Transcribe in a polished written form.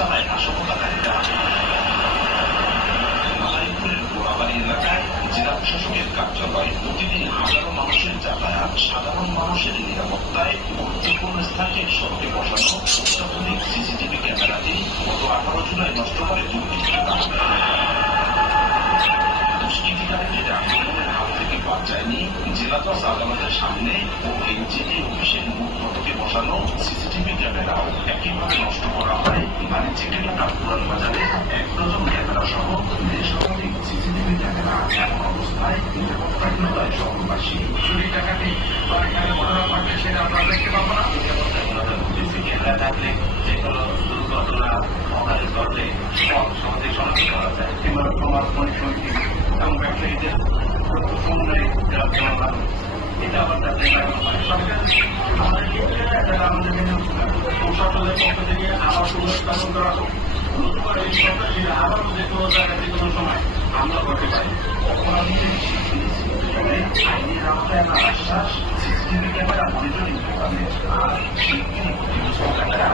চালায় নাশকতাকারীরা। মাদারীপুরের গোড়াবাড়ি এলাকায় জেলা প্রশাসকের কার্যালয় প্রতিদিন হাজারো মানুষের যাতায়াত, সাধারণ মানুষের নিরাপত্তায় গুরুত্বপূর্ণ স্থানে সড়কে বসানো অত্যাধুনিক সিসিটিভি ক্যামেরাটি গত 18 জুলাই নষ্ট করে দুর্বৃত্তরা। দুষ্কৃতিকারীদের আক্রমণের হাত থেকে বাঁচায়নি জেলা জজ আদালতের সামনে ও এনজিটি অফিসের মুখ ফটকে বসানো সিসিটিভি ক্যামেরাও একইভাবে নষ্ট করা হয় বাণিজ্যিক এলাকা পুরান বাজারে 1 ডজন ক্যামেরা সহ বেসামরিক সিসিটিভি ক্যামেরা। এমন অবস্থায় নিরাপত্তাহীনতায় শহরবাসী। চুরি ডাকাতি বা এখানে ঘটনা ঘটবে সেটা আমরা দেখতে পাবো না। ক্যামেরা থাকলে যে কোনো দুর্ঘটনা অকালে ঘটলে সব সমাজে সমাধান করা যায়। কিংবা সমাজ পরিসমিতি এবং ব্যবসায়ীদের সমন্বয়ে এটা আবার তাদের লাগানো হয়। আমাদের প্রশাসনের পক্ষ থেকে আবার পুনর্স্থাপন করা হোক। নতুন করে এই সরকার আবারও যে কোনো জায়গায় যে কোনো সময় হামলা করতে পারে। অপরাধীদের আইনের আওতায় আশ্বাস সিসিটিভি ক্যামেরা মনিটরিং করবে আর শিল্পী ক্যামেরা